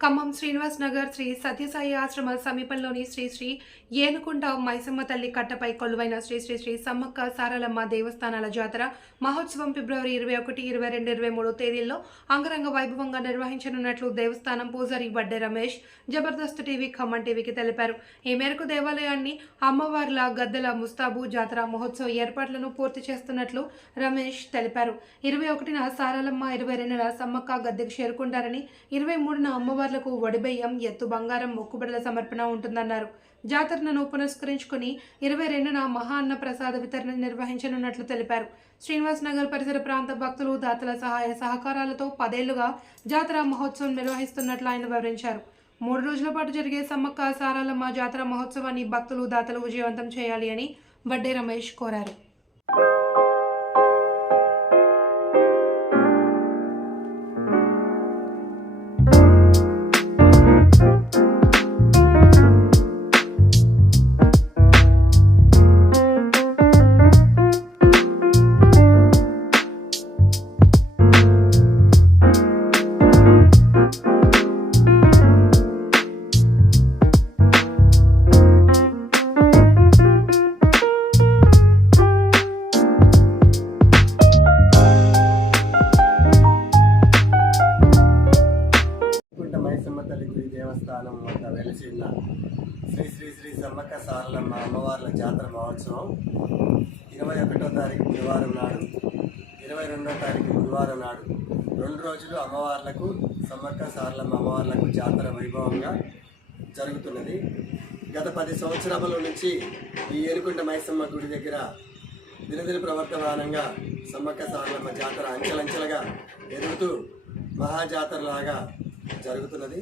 Khammam Srinivas Nagar Shri Sathya Sai Ashram సమీపంలోని శ్రీ శ్రీ ఏనుకుంట మైసమ్మ తల్లి కట్టపై కొలువైన శ్రీ శ్రీ శ్రీ సమ్మక్క సారలమ్మ దేవస్థానాల జాతర మహోత్సవం ఫిబ్రవరి ఇరవై ఒకటి ఇరవై రెండు ఇరవై మూడు తేదీల్లో అంగరంగ వైభవంగా నిర్వహించనున్నట్లు దేవస్థానం పూజారి వడ్డే రమేష్ జబర్దస్త్ టీవీ ఖమ్మం టీవీకి తెలిపారు. ఈ మేరకు దేవాలయాన్ని అమ్మవార్ల గద్దెల ముస్తాబు జాతర మహోత్సవ ఏర్పాట్లను పూర్తి చేస్తున్నట్లు రమేష్ తెలిపారు. ఇరవై ఒకటిన సారలమ్మ ఇరవై రెండున సమ్మక్క గద్దెకు చేరుకుంటారని ఇరవై మూడున అమ్మవారి అమ్మవార్లకు వడిబెయ్యం ఎత్తు బంగారం మొక్కుబడుల సమర్పణ ఉంటుందన్నారు. జాతరను పురస్కరించుకుని ఇరవై రెండున మహా అన్న ప్రసాద వితరణ నిర్వహించనున్నట్లు తెలిపారు. శ్రీనివాస్ నగర్ పరిసర ప్రాంత భక్తులు దాతల సహాయ సహకారాలతో పదేళ్ళుగా జాతర మహోత్సవం నిర్వహిస్తున్నట్లు ఆయన వివరించారు. మూడు రోజుల పాటు జరిగే సమ్మక్క సారాలమ్మ జాతర మహోత్సవాన్ని భక్తులు దాతలు విజయవంతం చేయాలి అని బడ్డే రమేష్ కోరారు. కుంట మైసమ్మ తల్లి గుడి దేవస్థానం వద్ద వెలిసిన శ్రీ శ్రీ శ్రీ సమ్మక్క సారలమ్మ అమ్మవార్ల జాతర మహోత్సవం ఇరవై ఒకటో తారీఖు గురువారం నాడు ఇరవై రెండో తారీఖు గురువారం నాడు. రెండు రోజులు అమ్మవార్లకు సమ్మక్క సారలమ్మ అమ్మవార్లకు జాతర వైభవంగా జరుగుతున్నది. గత పది సంవత్సరాల నుంచి ఈ ఏరుకుంట మైసమ్మ గుడి దగ్గర దినదిన ప్రవర్తమానంగా సమ్మక్క సారలమ్మ జాతర అంచెలంచెలుగా ఎదుగుతూ మహాజాతరలాగా జరుగుతున్నది.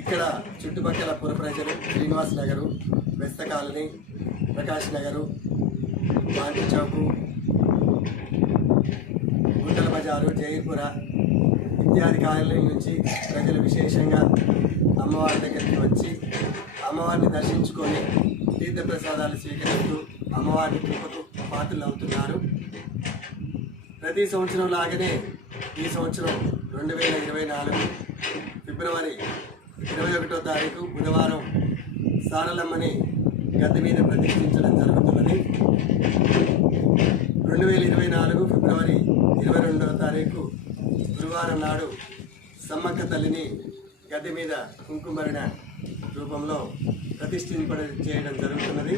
ఇక్కడ చుట్టుపక్కల పుర ప్రజలు శ్రీనివాస్ నగరు వెస్త కాలనీ ప్రకాష్ నగరు గాంధీ చౌకు గుంటల బజారు జైపూర ఇత్యాది కాలనీ నుంచి ప్రజలు విశేషంగా అమ్మవారి దగ్గరికి వచ్చి అమ్మవారిని దర్శించుకొని తీర్థప్రసాదాలు స్వీకరిస్తూ అమ్మవారిని కృపకు పాత్రలు అవుతున్నారు. ప్రతి సంవత్సరం లాగానే ఈ సంవత్సరం రెండు వేల ఇరవై నాలుగు ఫిబ్రవరి ఇరవై ఒకటో తారీఖు బుధవారం సారలమ్మని గద్దె మీద ప్రతిష్ఠించడం జరుగుతున్నది. రెండు వేల ఇరవై నాలుగు ఫిబ్రవరి ఇరవై రెండవ తారీఖు గురువారం నాడు సమ్మక్క తల్లిని గద్దె మీద కుంకుమరిణ రూపంలో ప్రతిష్ఠింప చేయడం జరుగుతున్నది.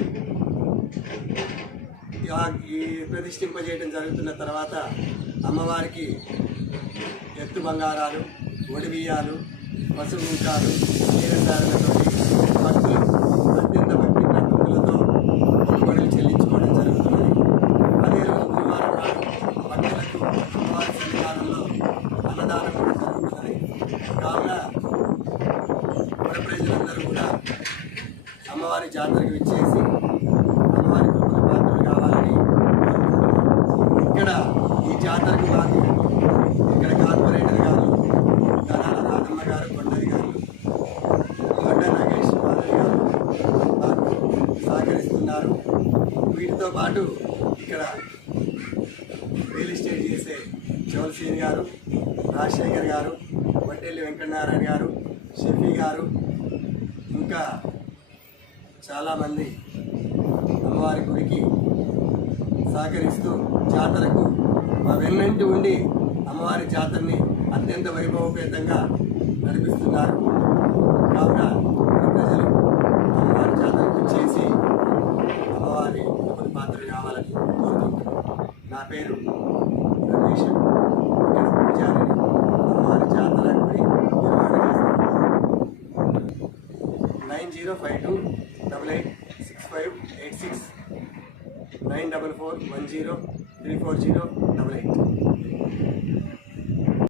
ఆ- ఈ ప్రతిష్ఠింపజేయడం జరుగుతున్న తర్వాత అమ్మవారికి ఎత్తు బంగారాలు ఒడిబియ్యాలు పసుపు ముఖాలు నీరసారలతో వీటితో పాటు ఇక్కడ రియల్ ఎస్టేట్ చేసే చౌల్సీని గారు రాజశేఖర్ గారు వడ్డెల్లి వెంకటనారాయణ గారు షఫీ గారు ఇంకా చాలామంది అమ్మవారి గుడికి సహకరిస్తూ జాతరకు మా వెన్నంటి ఉండి అమ్మవారి జాతరని అత్యంత వైభవపేతంగా నడిపిస్తున్నారు. కావున ప్రజలు అమ్మవారి జాతరకు చేసి అమ్మవారి కృపకు పాత్ర కావాలని కోరుకుంటున్నాను నా పేరు రమేష్ ఇక్కడ పూజారిని అమ్మవారి జాతర గుడి నిర్వహణ చేస్తున్నాను nine zero five two double eight six five eight six nine double four one zero three four zero